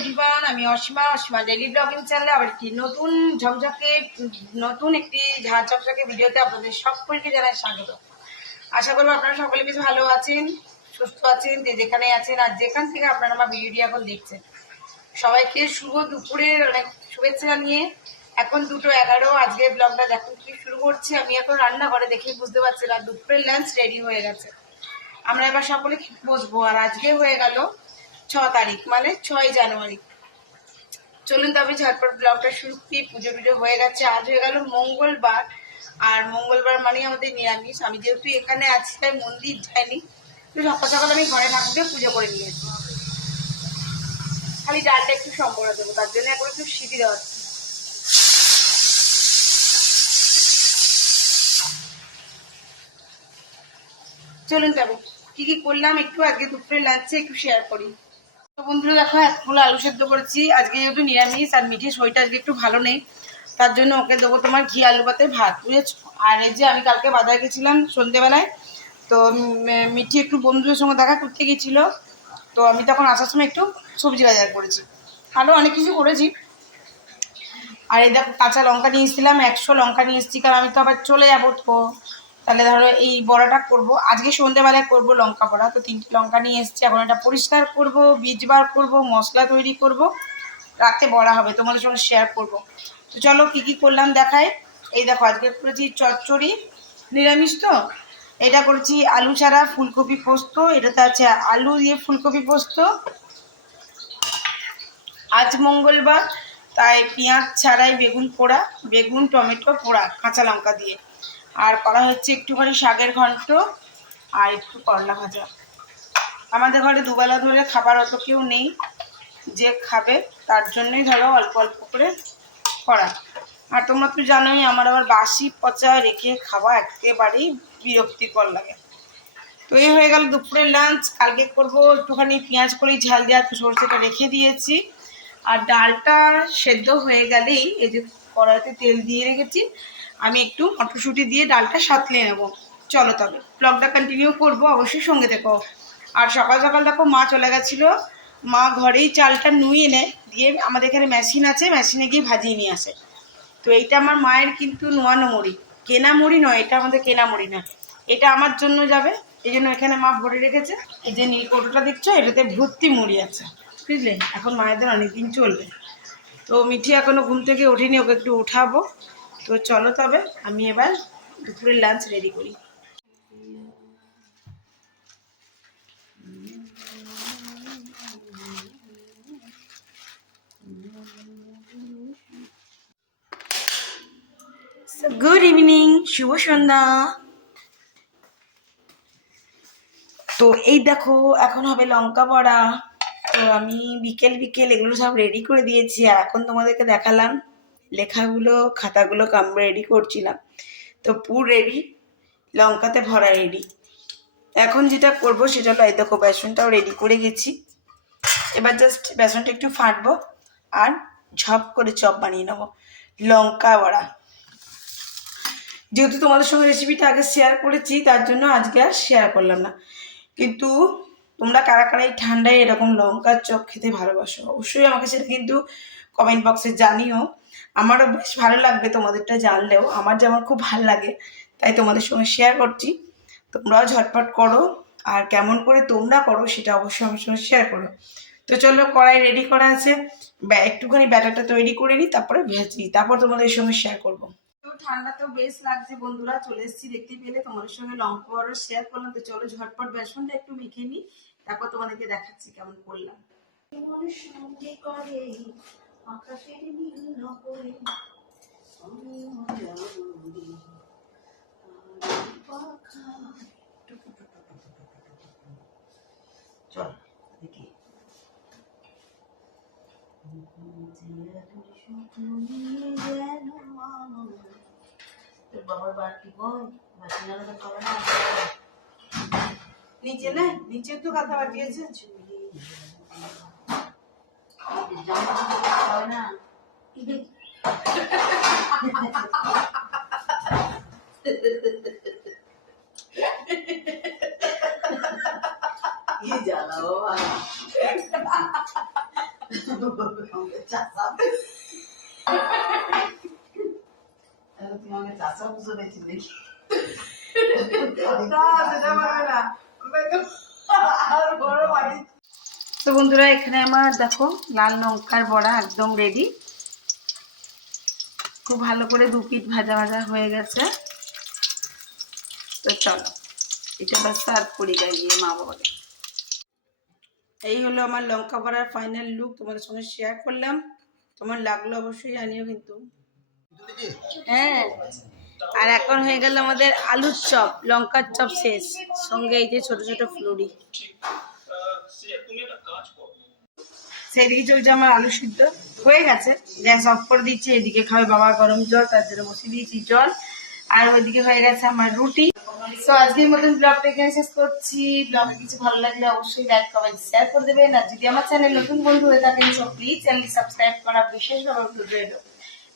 Everyone, আমি Asima daily blogging চ্যানেলে আবার একটি নতুন ঝকঝকে নতুন একটি ঝাঁ ঝকঝকে ভিডিওতে আপনাদের সকলকে জানাই স্বাগত। আশা করবো আপনারা সকলে বেশ ভালো আছেন, সুস্থ আছেন, যেখানে আছেন আর যেখান থেকে আপনারা আমার ভিডিওটি এখন দেখছেন। সবাইকে শুভ দুপুরের অনেক শুভেচ্ছা জানিয়ে এখন 2:11 আজকে ব্লগটা দেখুন কি শুরু করছি। আমি এখন রান্না করে দেখে বুঝতে পারছি না, দুপুরের লাঞ্চ রেডি হয়ে গেছে। আমরা এবার সকলে বসবো। আর আজকে হয়ে গেল 6 তারিখ, মানে 6 জানুয়ারি। চলুন তবে ঝটপট ব্লগটা শুরু করি। পুজো টুজো হয়ে গেছে, আজ হয়ে গেল মঙ্গলবার। আর মঙ্গলবার মানে আমাদের নিরামিষ। আমি যেহেতু এখানে আছি তাই মন্দির যাইনি, তো সকাল সকাল আমি ঘরে ঠাকুরকে পুজো করে নিয়েছি। খালি ডালটা একটু সম্বরা দেবো, তার জন্য এখন একটু সিটি দেওয়া হচ্ছে। চলুন তবে কি কি করলাম একটু আজকে দুপুরের লাঞ্চে একটু শেয়ার করি। তো বন্ধুরা দেখো, এক ফুল আলু সেদ্ধ করেছি। আজকে যেহেতু নিরামিষ আর মিঠির শরীরটা আজকে একটু ভালো নেই, তার জন্য ওকে দেবো তোমার ঘি আলু পাতে ভাত, বুঝেছো। আর এই যে আমি কালকে বাজারে গেছিলাম সন্ধ্যেবেলায়, তো মিঠি একটু বন্ধুদের সঙ্গে দেখা করতে গেছিল, তো আমি তখন আসার সময় একটু সবজি বাজার করেছি, আরও অনেক কিছু করেছি। আর এই দেখো কাঁচা লঙ্কা নিয়ে এসেছিলাম, 100 লঙ্কা নিয়ে এসেছি, কারণ আমি তো আবার চলে যাবো। তো তাহলে ধরো এই বড়াটা করব, আজকে সন্ধ্যেবেলায় করব লঙ্কা বড়া। তো 3টে লঙ্কা নিয়ে এসেছি, এখন এটা পরিষ্কার করব, বীজ বার করব, মশলা তৈরি করব, রাতে বড়া হবে, তোমাদের সঙ্গে শেয়ার করব। তো চলো কি কি করলাম দেখাই। এই দেখো আজকে করেছি চচ্চড়ি, নিরামিষ তো। এটা করেছি আলু ছাড়া ফুলকপি পোস্ত, এটাতে আছে আলু দিয়ে ফুলকপি পোস্ত। আজ মঙ্গলবার তাই পেঁয়াজ ছাড়াই বেগুন পোড়া, বেগুন টমেটো পোড়া কাঁচা লঙ্কা দিয়ে। আর করা হচ্ছে একটুখানি শাকের ঘন্ট আর একটু করলা ভাজা। আমাদের ঘরে দুবেলা ধরে খাবার অত কেউ নেই যে খাবে, তার জন্যই ধরো অল্প অল্প করে করা। আর তোমরা তো জানোই আমার আবার বাসি পচা রেখে খাওয়া একেবারেই বিরক্তিকর লাগে। তো এই হয়ে গেল দুপুরের লাঞ্চ। কালকে করব একটুখানি পেঁয়াজ করেই ঝাল দেওয়া, তো সরষেটা রেখে দিয়েছি। আর ডালটা সেদ্ধ হয়ে গেলেই এই যে কড়াইতে তেল দিয়ে রেখেছি, আমি একটু মটরশুঁটি দিয়ে ডালটা সাঁতলে নেব। চলো তবে ব্লগটা কন্টিনিউ করবো, অবশ্যই সঙ্গে দেখো। আর সকাল সকাল দেখো মা চলে গেছিলো, মা ঘরেই চালটা নুয়ে নেয়, দিয়ে আমাদের এখানে মেশিন আছে, মেশিনে গিয়ে ভাজিয়ে নিয়ে আসে। তো এইটা আমার মায়ের কিন্তু নোয়ানো মুড়ি, কেনা মুড়ি নয়, এটা আমাদের কেনা মুড়ি না, এটা আমার জন্য যাবে, এই জন্য এখানে মা ভরে রেখেছে। এই যে নীল কৌটোটা দেখছো, এটাতে ভর্তি মুড়ি আছে, বুঝলে। এখন মায়েদের অনেকদিন চলবে। তো মিঠি এখনো ঘুম থেকে ওঠেনি, ওকে একটু উঠাবো। তো চলো তবে আমি এবার দুপুরের লাঞ্চ রেডি করি। গুড ইভিনিং, শুভ সন্ধ্যা। তো এই দেখো এখন হবে লঙ্কা বড়া। তো আমি বিকেল বিকেল এগুলো সব রেডি করে দিয়েছি, আর এখন তোমাদেরকে দেখালাম লেখাগুলো, খাতাগুলো রেডি করছিলাম। তো পুর রেডি, লঙ্কাতে ভরা রেডি। এখন যেটা করব সেটা হলো, এই দেখো বেসনটাও রেডি করে গেছি। এবার জাস্ট বেসনটা একটু ফাটবো আর ঝপ করে চপ বানিয়ে নেবো লঙ্কা বড়া। যেহেতু তোমাদের সঙ্গে রেসিপিটা আগে শেয়ার করেছি, তার জন্য আজকে আর শেয়ার করলাম না। কিন্তু তোমরা কারা কারা এই ঠান্ডায় এরকম লঙ্কার চপ খেতে ভালোবাসো, অবশ্যই আমাকে সেটা কিন্তু কমেন্ট বক্সে জানিও। আমারও বেশ ভালো লাগবে তোমাদেরটা জানলেও, আমার যেমন খুব ভালো লাগে, তাই তোমাদের সঙ্গে শেয়ার করছি। তোমরাও ঝটপট করো, আর কেমন করে তোমরা করো সেটা অবশ্যই আমার সঙ্গে শেয়ার করো। তো চলো, কড়াই রেডি করা আছে, একটুখানি ব্যাটারটা তৈরি করে নিই, তারপরে ভেজি, তারপর তোমাদের সঙ্গে শেয়ার করবো। ঠান্ডা তো বেশ লাগছে বন্ধুরা, চলে এসেছি দেখতে পেলে, তোমাদের সঙ্গে লঙ্কা বড়া শেয়ার করলাম। তো চলো ঝটপট বেসনটা একটু মেখে নিই, তারপর তোমাদেরকে দেখাচ্ছি কেমন করলাম। চল দেখি তোর বাবার বাড়তি বই বাটি না তো খাবে না, নিচে না, নিচে তো কথা বাটিয়েছে না। কি জ্বালা বাবা, তোমাকে চাচা বুঝে পেয়েছি দেখি তো বন্ধুরা এখানে আমার দেখো লাল লঙ্কার বড়া একদম রেডি। খুব ভালো করে দু পিঠ ভাজা ভাজা হয়ে গেছে। তো চলো এটা আবার সার্ভ করি গিয়ে মা বাবাকে। এই হলো আমার লঙ্কা বড়ার ফাইনাল লুক, তোমাদের সঙ্গে শেয়ার করলাম। তোমার লাগলো অবশ্যই জানিও কিন্তু। হ্যাঁ, আর এখন হয়ে গেল আমাদের আলুর চপ, লঙ্কার চপ শেষ, সঙ্গে এই যে ছোট ছোট ফুলুরি। সেদিকে চলছে আমার আলু সিদ্ধ, হয়ে গেছে, গ্যাস অফ করে দিচ্ছি। এদিকে খাবে বাবা গরম জল, তার জন্য বসিয়ে দিয়েছি জল। আর ওইদিকে হয়ে গেছে আমার রুটি। তো আজকের মতন ব্লগটা এখানে শেষ করছি। ব্লগে কিছু ভালো লাগলে অবশ্যই লাইক কমেন্ট শেয়ার করে দেবেন। আর যদি আমার চ্যানেল নতুন বন্ধু হয়ে থাকেন তো প্লিজ চ্যানেলটি সাবস্ক্রাইব করা বিশেষভাবে অনুরোধ রইল।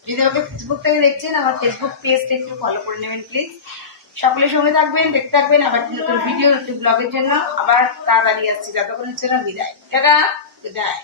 যদি আমাকে ফেসবুক থেকে দেখছেন, আমার ফেসবুক পেজটা একটু ফলো করে নেবেন প্লিজ। সকলের সঙ্গে থাকবেন, দেখতে থাকবেন আবার নতুন ভিডিও, নতুন ব্লগের জন্য আবার তাড়াতাড়ি আসছি। যতক্ষণের জন্য বিদায়, টাটা, বিদায়।